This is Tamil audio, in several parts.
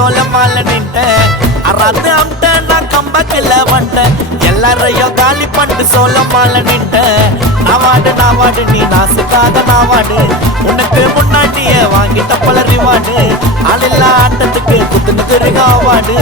சோல மாலை நின்ட்டேன் அறாத்து அம்ட்டேன் நான் கம்பக்கில் வந்துட்டேன் எல்லாரையும் காலி பண்ணிட்டு சோல மாலை நின்ட்டேன் நான் வாடு நீ நாசுக்காக நான் வாடு உனக்கு முன்னாடியே வாங்கிட்ட பல ரிவார்டு ஆளில்லா ஆட்டத்துக்கு குத்துனுக்கு அவார்டு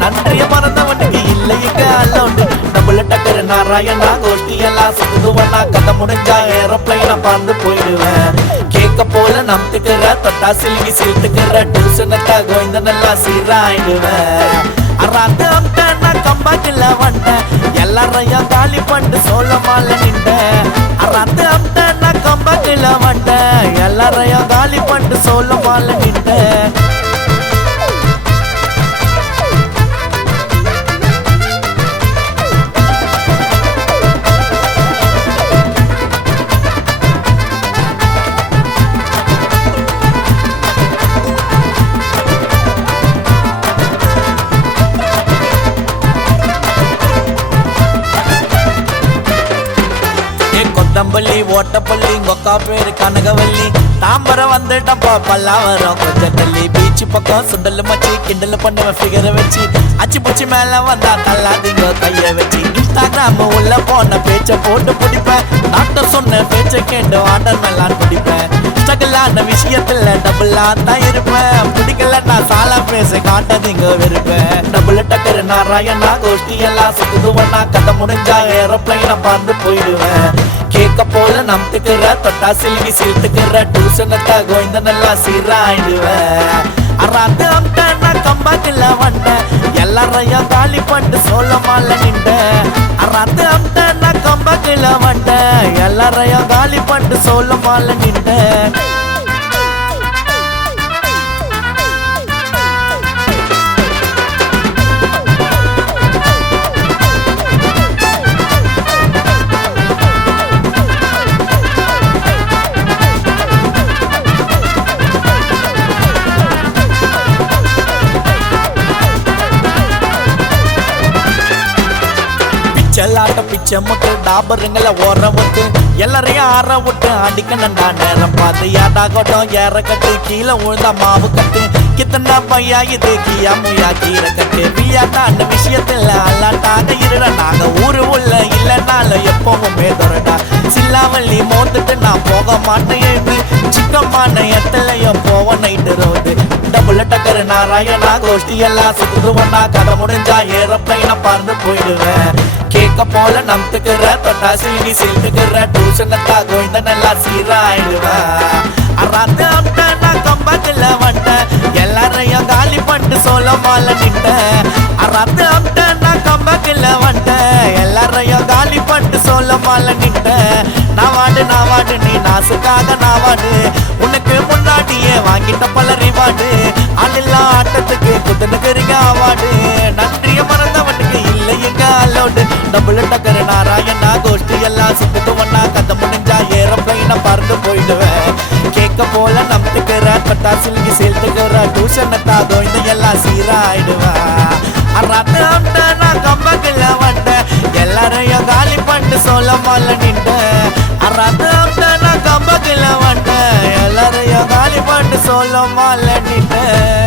நன்றிய மறந்தவனுக்கு இல்லையுங்க அல்லோண்டு டபுள் டக்கர் நாராயணா கோஷ்டி எல்லாம் சுத்துவனா கதை முடிஞ்சா ஏரோப்ளைன பறந்து போயிடுவேன் கேட்க போல நம்பிக்கிற தொட்டா சில்கி சில்த்துக்கிற டியூஷனத்தா கோவிந்தனெல்லாம் சீராயிடுவேன் அறாத்து அம்ட்டேன் நான் கம்பாக்கில் வந்துட்டேன் எல்லாரையும் காலி பண்ணிட்டு சோல மாலை நின்ட்டேன் அறாத்து அம்ட்டேன் நான் கம்பாக்கில் வந்துட்டேன் எல்லாரையும் காலி பண்ணிட்டு சோல மாலை நின்ட்டேன் கொத்தம்பள்ளி ஓட்டப்பள்ளி கொக்கா பேரு கனகவல்லி தாம்பரம் வந்துட்டப்பா பல்லாவரம் கொஞ்சம் தள்ளி பீச்சு பக்கம் சுண்டல் மச்சி கிண்டல் பண்ணுவேன் ஃபிகரை வச்சு அச்சு பூச்சி மேல வந்தா தள்ளாதீங்க கைய வச்சு இன்ஸ்டாகிராம் உள்ள போன பேச்ச போட்டு பிடிப்பேன் டாக்டர் சொன்ன பேச்ச கேட்டு ஆர்டர் மேலான் பிடிப்பேன் ஸ்ட்ரகிளான விஷயத்துல டபுளா தான் இருப்பேன் பிடிக்கல நான் சாலா பேச காட்டதீங்க விருப்பேன் டபுள் டக்கர் நாராயணா கோஷ்டி எல்லாம் சுத்துவனா கதை முடிஞ்சா ஏரோப்ளைன பறந்து போயிடுவேன் கேட்க போல நம்பிக்கிற தொட்டா சில்கி சில்த்துக்கிற டியூஷனத்தா கோவிந்தனெல்லாம் சீராயிடுவேன் அறாத்து அம்ட்டேன் நான் கம்பாக்கில் வந்துட்டேன் எல்லாரையும் காலி பண்ணிட்டு சோல மாலை நின்ட்டேன் அறாத்து அம்ட்டேன் நான் கம்பாக்கில் வந்துட்டேன் எல்லாரையும் காலி பண்ணிட்டு சோல மாலை நின்ட்டேன் செல்லாட்ட பிச்சை முட்டு டாபருங்களை ஓர விட்டு எல்லாரையும் ஆற விட்டு அடிக்கணும்டா நேரம் பார்த்து ஏடா கொட்டம் ஏற கட்டு கீழே விழுந்தா மாவு கட்டு கித்தனா பையா இது கியா முயா கீரை கட்டு வியாட்டாண்ட விஷயத்துல அல்லாட்டாக இருட நாங்க ஊரு உள்ள இல்லைனாலும் எப்பவுமே தொடடா சில்லாவள்ளி மோந்துட்டு நான் போக மாட்டேன் சிக்கமான எத்தலையோ போவ நைட்டு ரோடு டபுள் டக்கர் நாராயணா கோஷ்டி எல்லாம் சுத்துவனா கதை முடிஞ்சா ஏரோப்ளைன பறந்து போயிடுவேன் கேட்க போல நம்பிக்கிற தொட்டா சில்கி சில்த்துக்கிற டியூஷனத்தா கோவிந்தனெல்லாம் சீராயிடுவேன் அறாத்து அம்ட்டேன் நான் கம்பாக்கில் வந்துட்டேன் எல்லாரையும் காலி பண்ணிட்டு சோல மாலை நின்ட்டேன் அறாத்து அம்ட்டேன் நான் கம்பாக்கில் வந்துட்டேன் எல்லாரையும் காலி பண்ணிட்டு சோல மாலை நின்ட்டேன் நான் வாடு நீ நாசுக்காக நான் வாடு உனக்கு முன்னாடியே வாங்கிட்ட பல ரிவார்டு ஆளில்லா ஆட்டத்துக்கு குத்துனுக்கு அவார்டு நன்றிய மறந்தவனுக்கு இல்லையுங்க அல்லோடு டபுள் டக்கர் நாராயணா கோஷ்டி எல்லாம் சுத்துவனா கதை முடிஞ்சா ஏரோப்ளைன பறந்து போயிடுவேன் கேட்க போல நம்பிக்கிற தொட்டா சில்கி சேர்த்துக்கிற டியூஷனத்தா கோவிந்த எல்லாம் சீராயிடுவேன் அறாத்து அம்ட்டேன் நான் கம்பக்கில் வந்துட்டேன் எல்லாரையும் காலி பண்ணிட்டு சோல மாலை நின்ட்டேன் அறாத்து அம்ட்டேன் நான் கம்பக்கில் வந்துட்டேன் எல்லாரையும் காலி பண்ணிட்டு சோல மாலை நின்ட்டேன்